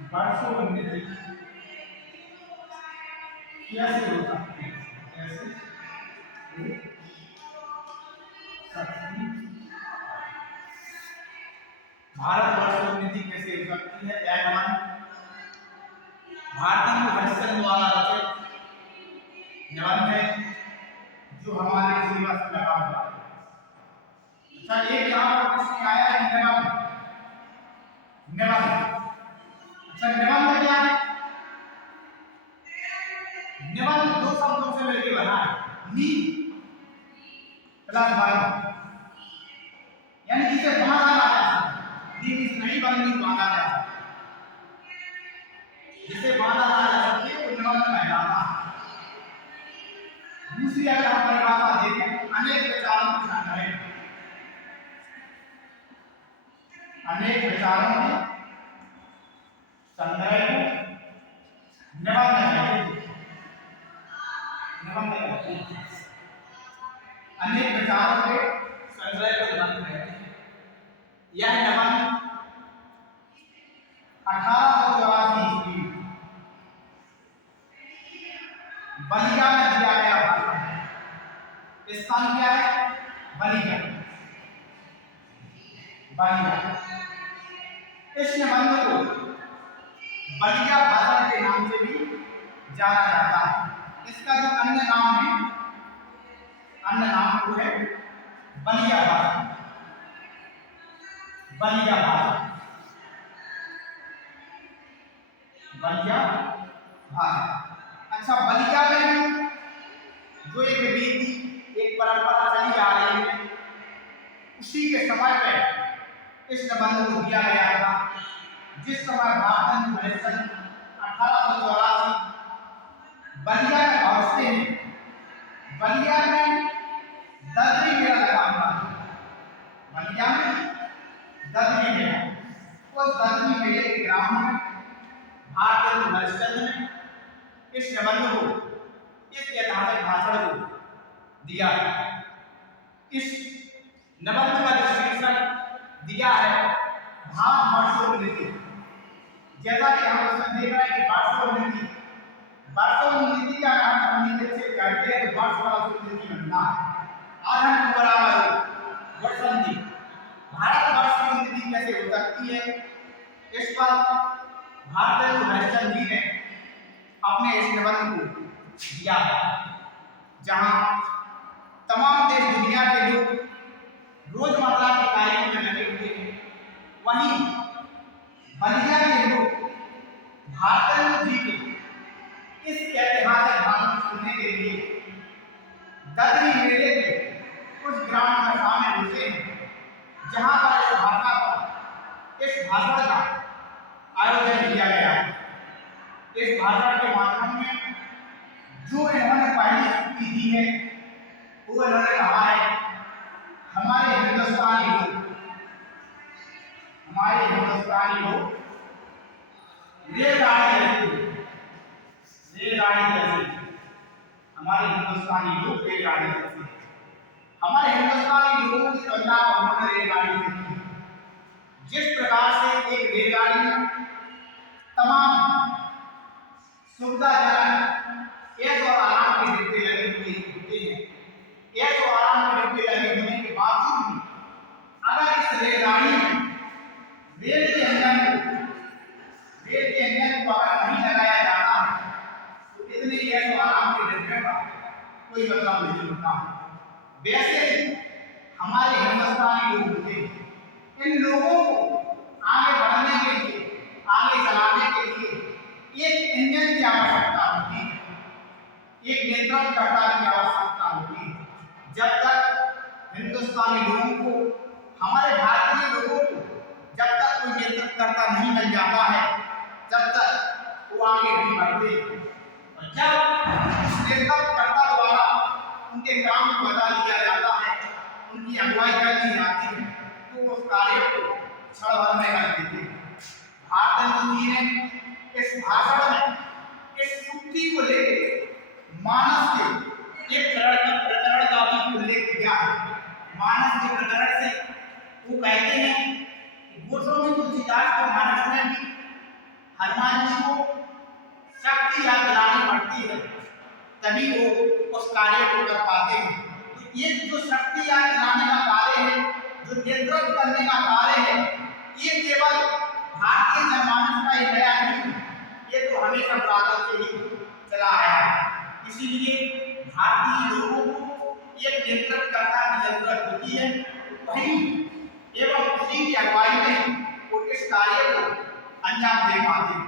वर्षोन्नति कैसे होता है? कैसे हो सकती? भारत वर्षोन्नति कैसे हो सकती है? भारत हरिश्चंद्र द्वारा रचित निबंध है जो हमारे सिलेबस में लगा हुआ है। अच्छा, एक यहाँ पर प्रश्न आया है निबंध। निबंध, अच्छा निबंध क्या है? निबंध दो शब्दों से मिलकर बना है, नि प्लस बंध, यानी जिसे बांधा जा सकता, नि नहीं बंधी बांधा जा सकता, जिसे बांधा जा सकती है वो निबंध कहलाता है। दूसरी अगर हम परिभाषा देखें, अनेक विचारों की संग्रह, अनेक विचारों की संग्रह को निबंध कहते हैं। निबंध कहते हैं अनेक विचारों के संग्रह को निबंध कहते हैं। यह निबंध 1884 ईस्वी बलिया में दिया गया भाषण है। स्थान क्या है? बलिया। बलिया। इस निबंध को बलिया भाषण के नाम से भी जाना जाता है। इसका जो अन्य नाम है, अन्य नाम वो है बलिया भाषण। बलिया भाषण, बलिया भाषण। अच्छा, बलिया में जो एक रीति, एक परंपरा चली आ रही है, उसी के समय पे इस निबंध को दिया गया था। जिस समय भारत हरिश्चंद्र 1884 बलिया में पहुंचते हैं, बलिया में ददरी मेला लगा हुआ था। बलिया में ददरी मेला, उस ददरी मेले के ग्राम में भारत हरिश्चंद्र ने इस निबंध को, इस ऐतिहासिक भाषण को दिया है। इस निबंध का जो शीर्षक दिया है भारत वर्षोन्नति। जैसा कि हम उसमें देख रहे हैं कि वर्षोन्नति, वर्षोन्नति का नाम संधि से करते हैं तो वर्ष वर्षोन्नति बनना है। आधन बराबर वर्षोन्नति। भारत वर्षोन्नति कैसे हो सकती है, इस पर भारत हरिश्चंद्र जी ने अपने इस निबंध को दिया है, जहां तमाम देश दुनिया के लोग रोजमर्रा के कार्यों में लगे हुए हैं, वहीं बलिया के लोग भारत जी के इस ऐतिहासिक भाषण सुनने के लिए ददरी मेले के उस ग्राम में शामिल होते हैं, जहां पर इस भाषण का आयोजन किया गया है। इस भाषण के माध्यम में जो इन्होंने पहली शक्ति दी है, वो इन्होंने कहा है हमारे हिंदुस्तानी लोग, हमारे हिंदुस्तानी लोग रेलगाड़ी जैसे, रेलगाड़ी जैसे, हमारे हिंदुस्तानी लोग रेलगाड़ी जैसे। हमारे हिंदुस्तानी लोगों की तुलना उन्होंने रेलगाड़ी से की। जिस प्रकार से एक रेलगाड़ी में तमाम सुविधाजनक ऐश और आराम के डिब्बे लगे हुए होते हैं, ऐश और आराम के डिब्बे लगे होने के बावजूद भी अगर इस रेलगाड़ी में रेल के इंजन को अगर नहीं लगाया जाता तो इतने ऐश और आराम के डिब्बे का कोई मतलब नहीं होता। वैसे ही हमारे हिंदुस्तानी लोग होते हैं, इन लोगों को आगे बढ़ने के लिए, आगे चलाने के लिए एक इंजन की आवश्यकता होती है, एक नेतृत्वकर्ता की आवश्यकता होती है। जब तक हिंदुस्तानी लोगों को, हमारे भारतीय लोगों को जब तक कोई नेतृत्वकर्ता नहीं मिल जाता है, जब तक वो आगे नहीं बढ़ते। और जब उस नेतृत्वकर्ता द्वारा उनके काम को बता दिया जाता है, उनकी अगुवाई कर दी जाती है, तो उस कार्य को क्षण भर में कर देते हैं। भारत जी ने इस भाषण में इस युक्ति को लेकर मानस के एक प्रकरण का भी उल्लेख किया है। मानस के प्रकरण से वो कहते हैं कि गोस्वामी तुलसीदास के मानस में भी उस कार्य को कर पाते हैं। तो ये जो शक्ति या चलाने का कार्य है, जो नेतृत्व करने का कार्य है, ये केवल भारतीय जनमानस का ही नया नहीं है, ये तो हमेशा प्रारंभ से ही चला आया है। इसीलिए भारतीय लोगों को एक नेतृत्वकर्ता की जरूरत होती है, वही एवं उसी की अगुवाई में वो इस कार्य को अंजाम दे पाते हैं।